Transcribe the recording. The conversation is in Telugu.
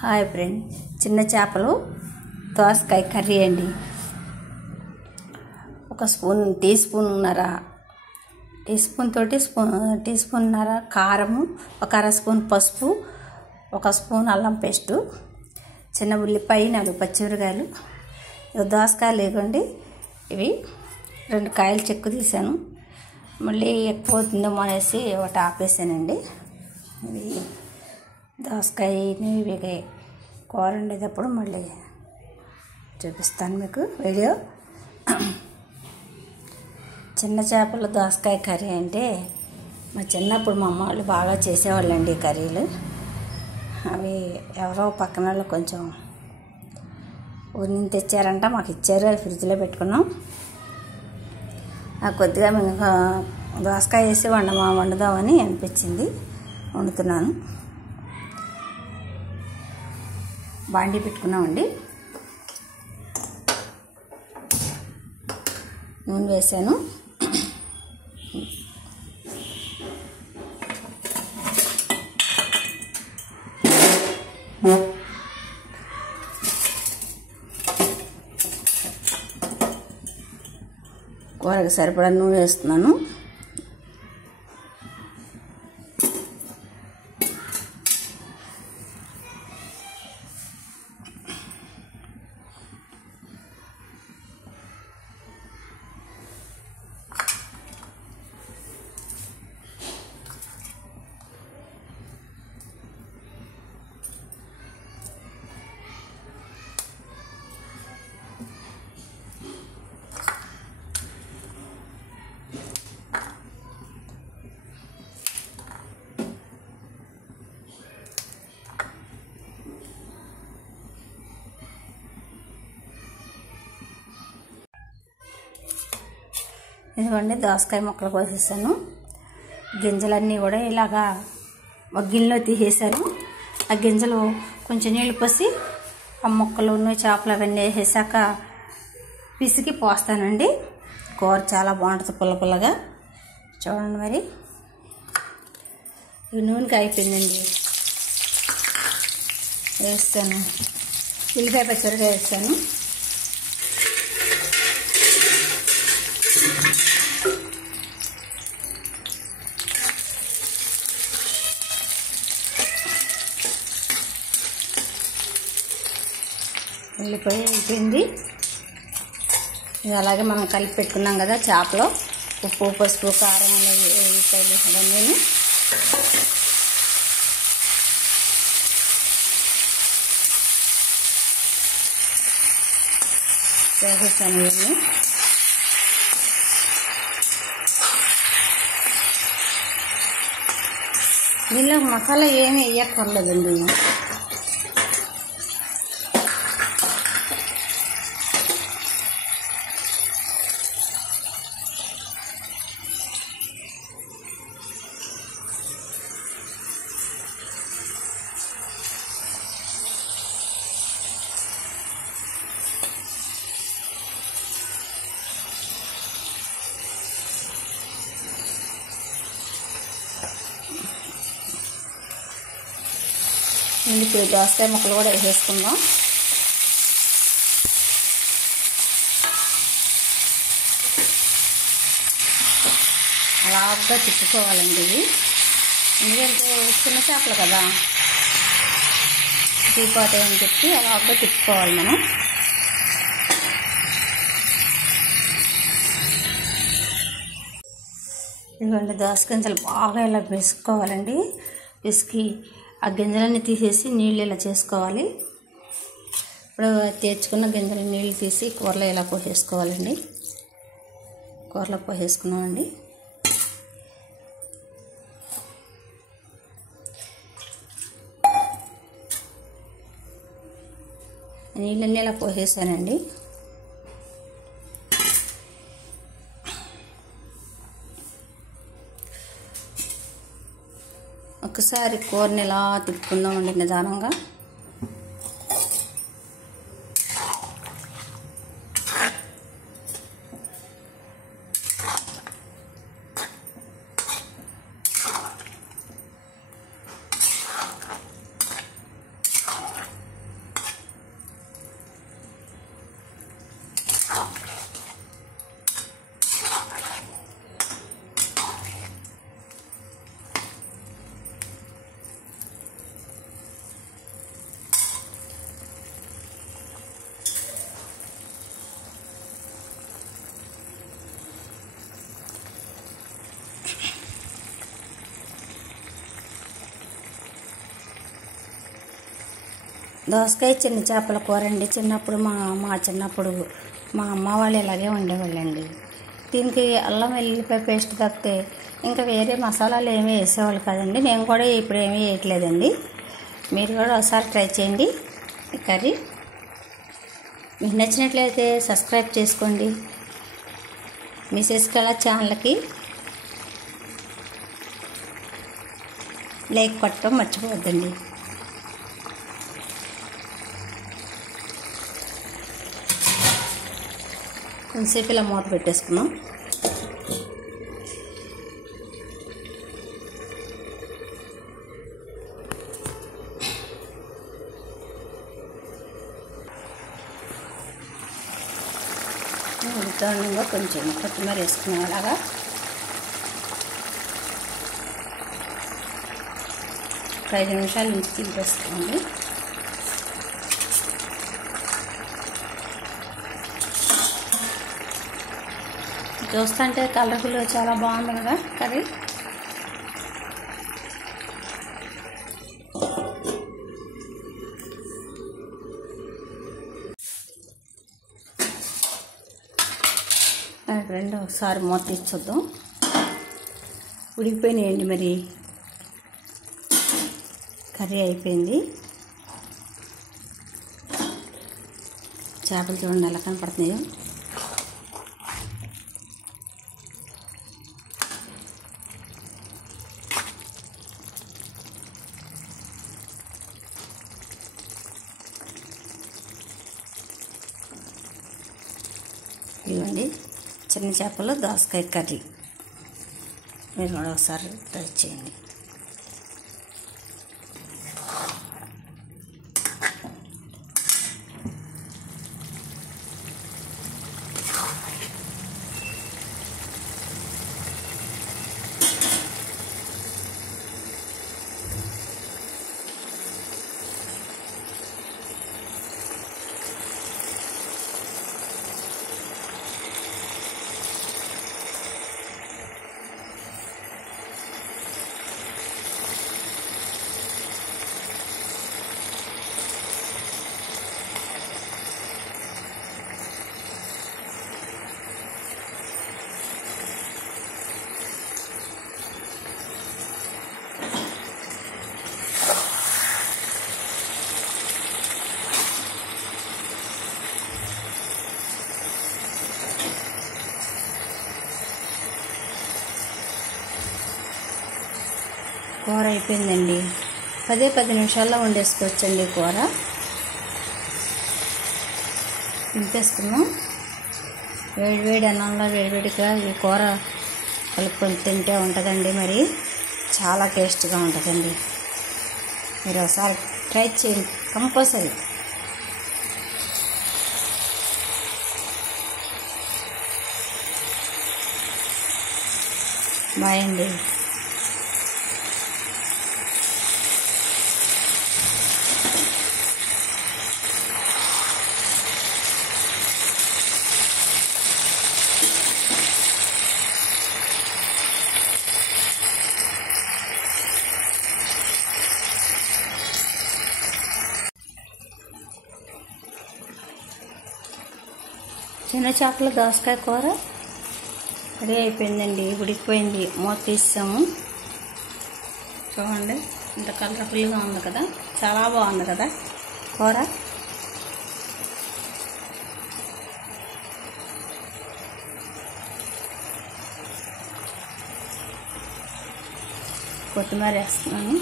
హాయ్ ఫ్రెండ్, చిన్న చేపలు దోసకాయ కర్రీ అండి. ఒక టీ స్పూన్నర కారము, ఒక అర స్పూన్ పసుపు, ఒక స్పూన్ అల్లం పేస్టు, చిన్న ఉల్లిపాయ, 4 పచ్చిమిరకాయలు, దోసకాయలు ఇవ్వండి. ఇవి 2 కాయలు చెక్కు తీసాను. మళ్ళీ ఎక్కువ అవుతుందేమో అనేసి ఒకటి ఆపేసానండి. ఇది దోసకాయ ఇవి కూర వండేటప్పుడు మళ్ళీ చూపిస్తాను మీకు వీడియో. చిన్న చేపల దోసకాయ కర్రీ అంటే మా చిన్నప్పుడు మా అమ్మ వాళ్ళు బాగా చేసేవాళ్ళండి ఈ కర్రీలు. అవి ఎవరో పక్కన వాళ్ళు కొంచెం ఊరిని తెచ్చారంట, మాకు ఇచ్చారు. అవి ఫ్రిడ్జ్లో పెట్టుకున్నాం. నాకు కొద్దిగా మేము దోసకాయ వేసి వండుదామని అనిపించింది, వండుతున్నాను. బాండీ పెట్టుకున్నామండి. నూనె వేసాను. కూరకి సరిపడా నూనె వేస్తున్నాను. ఇదిగోండి, దోసకాయ ముక్కలు కోసేసాను. గింజలన్నీ కూడా ఇలాగా ఒక గిన్నెలో తీసేసాను. ఆ గింజలు కొంచెం నీళ్ళు పోసి ఆ ముక్కలు చేపలు అవన్నీ వేసాక పిసికి పోస్తానండి. కూర చాలా బాగుంటుంది, పుల్లగా. చూడండి మరి. ఇవి నూనెకి అయిపోయిందండి. వేస్తాను ఉల్లిపాయ పచ్చిమిరకాయ వేస్తాను. ఉల్లిపాయ అయిపోయింది. ఇది అలాగే మనం కలిపి పెట్టుకున్నాం కదా చేపలో, ఉప్పు, పసుపు, కారం, ఉల్లిపాయలు అవన్నీ వేసేసాను. ఇవన్నీ దీనిలో మసాలా ఏమీ వేయక్కర్లేదండి. ఇప్పుడు దోసకాయ ముక్కలు కూడా వేసేసుకుందాం. అలాగా తిప్పుకోవాలండి ఇవి, ఎందుకంటే చిన్న చేపలు కదా, తీపోతాయని చెప్పి అలాగా తిప్పుకోవాలి మనం. ఇదిగోండి, దోస గింజలు బాగా ఇలా పిసుకోవాలండి. పిసికి ఆ గింజలన్నీ తీసేసి నీళ్ళు ఇలా చేసుకోవాలి. ఇప్పుడు తెచ్చుకున్న గింజల నీళ్ళు తీసి కూరలో ఇలా పోసేసుకోవాలండి. కూరలో పోసేసుకున్నామండి. నీళ్ళన్నీ ఇలా పోసేసానండి. ఒకసారి కూరని ఇలా తిప్పుకుందామండి నిదానంగా. దోసకాయ చిన్న చేపల కూర అండి. చిన్నప్పుడు మా చిన్నప్పుడు మా అమ్మ వాళ్ళు ఇలాగే ఉండేవాళ్ళండి. దీనికి అల్లం వెల్లుల్లిపాయ పేస్ట్ తప్పితే ఇంకా వేరే మసాలాలు ఏమీ వేసేవాళ్ళు కాదండి. నేను కూడా ఇప్పుడు ఏమీ వేయట్లేదండి. మీరు కూడా ఒకసారి ట్రై చేయండి ఈ కర్రీ. మీకు నచ్చినట్లయితే సబ్స్క్రైబ్ చేసుకోండి. మిసెస్ కళ ఛానల్కి లైక్ కొట్టడం మర్చిపోవద్దండి. కొంచెంసేపు ఇలా మూత పెట్టేసుకున్నాం. ఉడకగా కొంచెం కొత్తిమీర వేసుకున్నాం. అలాగా ఒక 5 నిమిషాల నుంచి తీపేసుకోండి. చూస్తుంటే కలర్ఫుల్గా చాలా బాగుంది కదా కర్రీ. ఒకసారి మూత తీర్చొద్దాం. ఉడికిపోయినాయండి. మరి కర్రీ అయిపోయింది. చేపలు చూడండి ఎలా కనపడుతున్నాయో. ఇవ్వండి చిన్న చేపలు దోసకాయ కర్రీ. మీరు కూడా ఒకసారి ట్రై చేయండి. కూర అయిపోయిందండి. 10 నిమిషాల్లో వండేసుకోవచ్చండి కూర. తింపేసుకున్నాం. వేడివేడి అన్నంలో వేడివేడిగా ఈ కూర కలుపుకొని తింటే ఉంటుందండి. మరి చాలా టేస్ట్గా ఉంటుందండి. మీరు ఒకసారి ట్రై చేయండి కంపల్సరీ. బాయ్ అండి. చిన్న చేపల దోసకాయ కూర రెడీ అయిపోయిందండి. ఉడికిపోయింది. మూత తీసాము. చూడండి ఇంత కలర్ఫుల్గా ఉంది కదా. చాలా బాగుంది కదా కూర. కొత్తిమీర వేస్తున్నాను.